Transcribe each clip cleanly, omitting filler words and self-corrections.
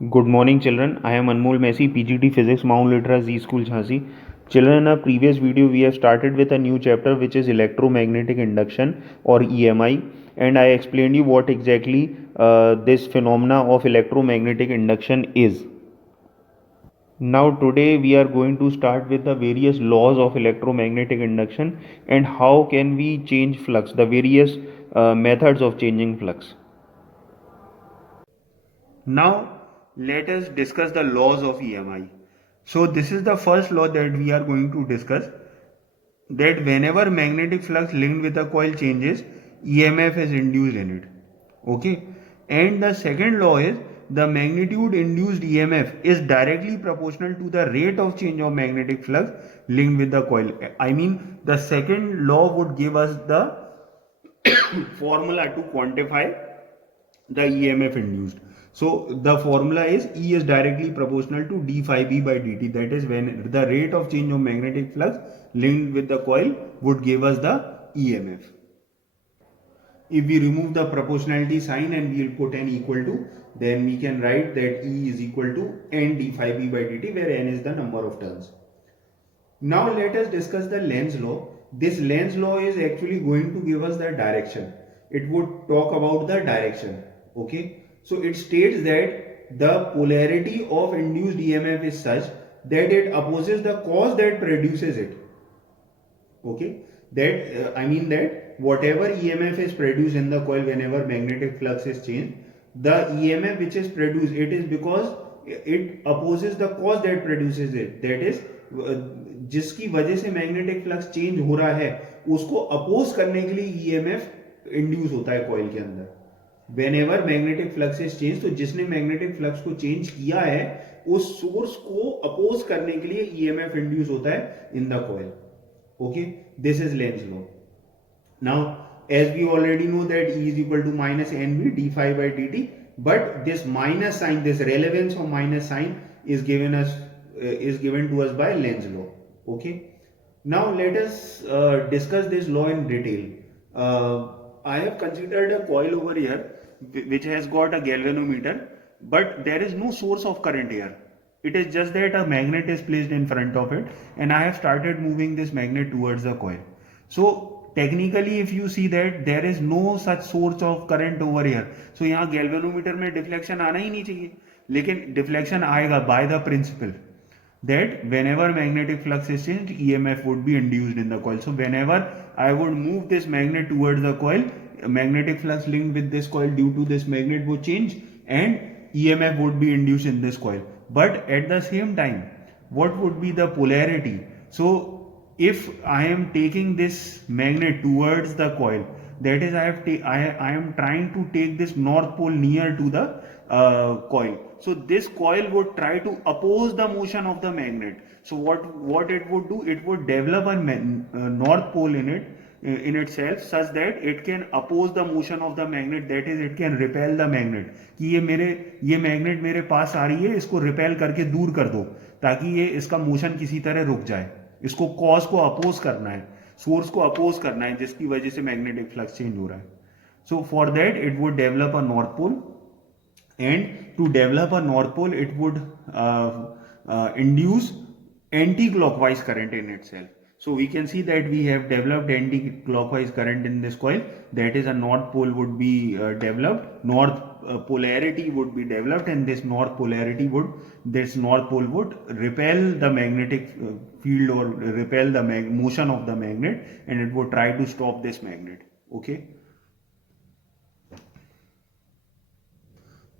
Good morning, children. I am Anmol Messi, PGT Physics, Mount Litra Z School, Jhansi. Children, in a previous video, we have started with a new chapter which is electromagnetic induction or EMI, and I explained you what exactly this phenomena of electromagnetic induction is. Now, today we are going to start with the various laws of electromagnetic induction and how can we change flux, the various methods of changing flux. Now, let us discuss the laws of EMI. So, this is the first law that we are going to discuss, that whenever magnetic flux linked with a coil changes, EMF is induced in it. Okay. And the second law is the magnitude induced EMF is directly proportional to the rate of change of magnetic flux linked with the coil. I mean, the second law would give us the formula to quantify the EMF induced. So the formula is E is directly proportional to d phi b by dt. That is when the rate of change of magnetic flux linked with the coil would give us the EMF. If we remove the proportionality sign and we will put n equal to, then we can write that E is equal to n d phi b by dt, where n is the number of turns. Now let us discuss the Lenz law. This Lenz law is actually going to give us the direction. It would talk about the direction. Okay. So it states that the polarity of induced EMF is such that it opposes the cause that produces it. Okay. That I mean that whatever EMF is produced in the coil whenever magnetic flux is changed, the EMF which is produced, it is because it opposes the cause that produces it. That is, जिसकी वजह से magnetic flux change हो रहा है उसको oppose करने के लिए ईएमएफ इंड्यूस होता है कॉइल के अंदर। When ever magnetic flux is change, तो जिसने मैग्नेटिक फ्लक्स को चेंज किया है उस सोर्स को अपोज करने के लिए ईएमएफ इंड्यूस होता है in the coil. Okay, this is Lenz law. Now as we already know that E is equal to minus NV d phi by dt, but this minus sign, this relevance of minus sign is given to us by Lenz law. Okay, now let us discuss this law in detail. I have considered a coil over here which has got a galvanometer, but there is no source of current here. It is just that a magnet is placed in front of it and I have started moving this magnet towards the coil. So technically if you see that there is no such source of current over here, so यहाँ galvanometer में deflection आना ही नहीं चाहिए, लेकिन deflection आएगा by the principle that whenever magnetic flux is changed, EMF would be induced in the coil. So whenever I would move this magnet towards the coil, magnetic flux linked with this coil due to this magnet would change and EMF would be induced in this coil. But at the same time, what would be the polarity? So if I am taking this magnet towards the coil, that is I am trying to take this north pole near to the coil. So this coil would try to oppose the motion of the magnet. So what it would do, it would develop a north pole in it in itself such that it can oppose the motion of the magnet, that is it can repel the magnet कि ये magnet मेरे पास आ रही है, इसको repel करके दूर कर दो ताकि ये इसका मोशन किसी तरह रुक जाए। इसको कॉज को अपोज करना है, सोर्स को अपोज करना है जिसकी वजह से मैग्नेटिक फ्लक्स चेंज हो रहा है। So for that it would develop a north pole, and to develop a north pole it would induce anti-clockwise current in itself. So we can see that we have developed anti-clockwise current in this coil. That is, a north pole would be developed, north polarity would be developed, and this north pole would repel the magnetic field or repel the motion of the magnet, and it would try to stop this magnet. Okay.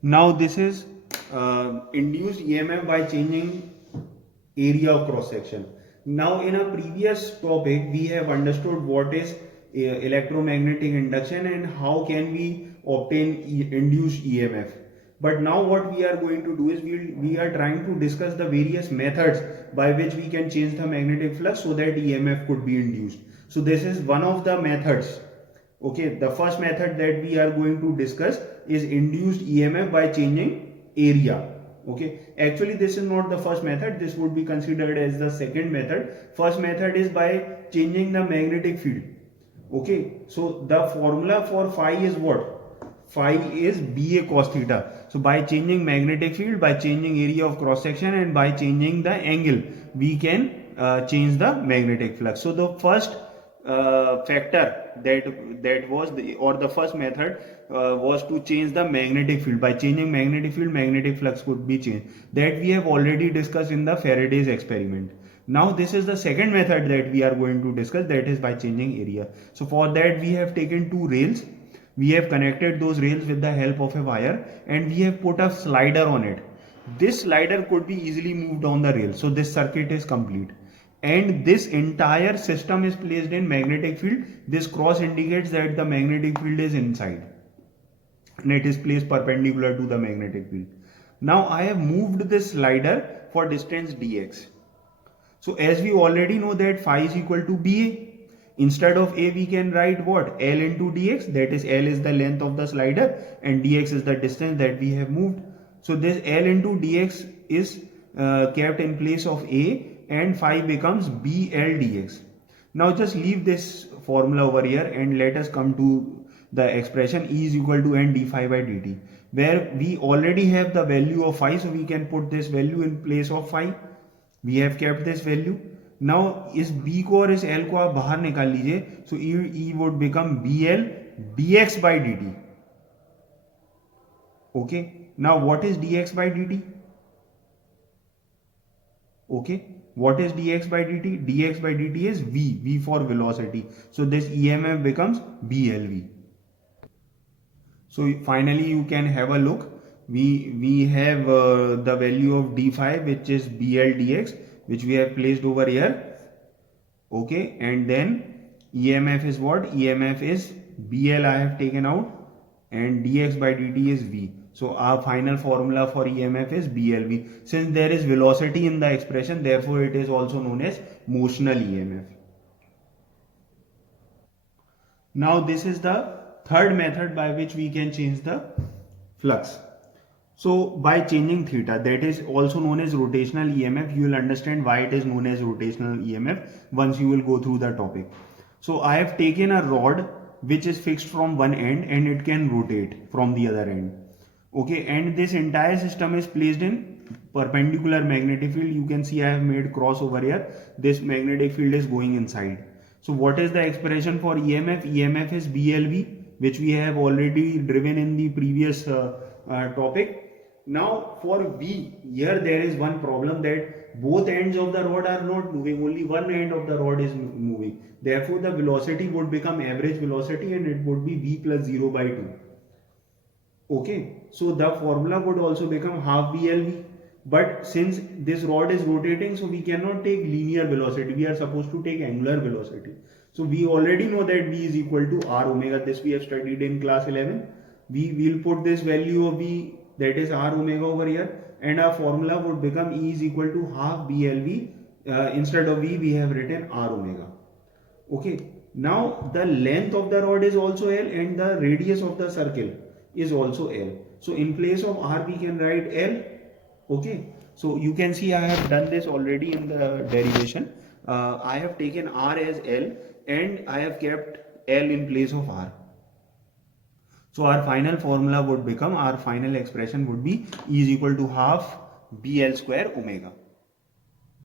Now this is induced EMF by changing area of cross section. Now in a previous topic we have understood what is electromagnetic induction and how can we obtain induced EMF. But now what we are going to do is we are trying to discuss the various methods by which we can change the magnetic flux so that EMF could be induced. So this is one of the methods. Okay, the first method that we are going to discuss is induced EMF by changing area. Okay, actually this is not the first method, this would be considered as the second method. First method is by changing the magnetic field. Okay, so the formula for phi is what? phi is BA cos theta. So by changing magnetic field, by changing area of cross section, and by changing the angle, we can change the magnetic flux. So the first factor that was the first method was to change the magnetic field. By changing magnetic field, magnetic flux could be changed. That we have already discussed in the Faraday's experiment. Now this is the second method that we are going to discuss, that is by changing area. So for that we have taken two rails. We have connected those rails with the help of a wire, and we have put a slider on it. This slider could be easily moved on the rail. So this circuit is complete. And this entire system is placed in magnetic field. This cross indicates that the magnetic field is inside. And it is placed perpendicular to the magnetic field. Now I have moved this slider for distance dx. So as we already know that phi is equal to BA. Instead of A, we can write what? L into dx, that is L is the length of the slider and dx is the distance that we have moved. So this L into dx is kept in place of A, and phi becomes BL dx. Now just leave this formula over here and let us come to the expression E is equal to N d phi by dt, where we already have the value of phi, so we can put this value in place of phi. We have kept this value. Now इस B को और इस L को आप बाहर निकाल लीजिए. So E would become BL dx by dt. Okay. Now what is dx by dt? Okay. What is dx by dt? Dx by dt is V for velocity. So this EMF becomes BLV. So finally you can have a look. We have the value of d phi, which is BL dx, which we have placed over here. Okay, and then EMF is what? EMF is BL I have taken out, and dx by dt is V. So our final formula for EMF is BLV. Since there is velocity in the expression, therefore it is also known as motional EMF. Now this is the third method by which we can change the flux. So by changing theta, that is also known as rotational EMF. You will understand why it is known as rotational EMF once you will go through the topic. So I have taken a rod which is fixed from one end and it can rotate from the other end. Okay, and this entire system is placed in perpendicular magnetic field. You can see I have made cross over here. This magnetic field is going inside. So what is the expression for EMF? EMF is BLV, which we have already driven in the previous topic. Now for V, here there is one problem, that both ends of the rod are not moving, only one end of the rod is moving. Therefore the velocity would become average velocity and it would be V plus 0 by 2. Okay, so the formula would also become half BLV. But since this rod is rotating, so we cannot take linear velocity. We are supposed to take angular velocity. So we already know that V is equal to R omega. This we have studied in class 11. We will put this value of V, that is R omega, over here, and our formula would become E is equal to half BLV. Instead of V, we have written R omega. Okay. Now the length of the rod is also L and the radius of the circle is also L. So in place of R, we can write L. Okay. So you can see I have done this already in the derivation. I have taken R as L and I have kept L in place of R. So our final formula would become, our final expression would be E is equal to half BL square omega.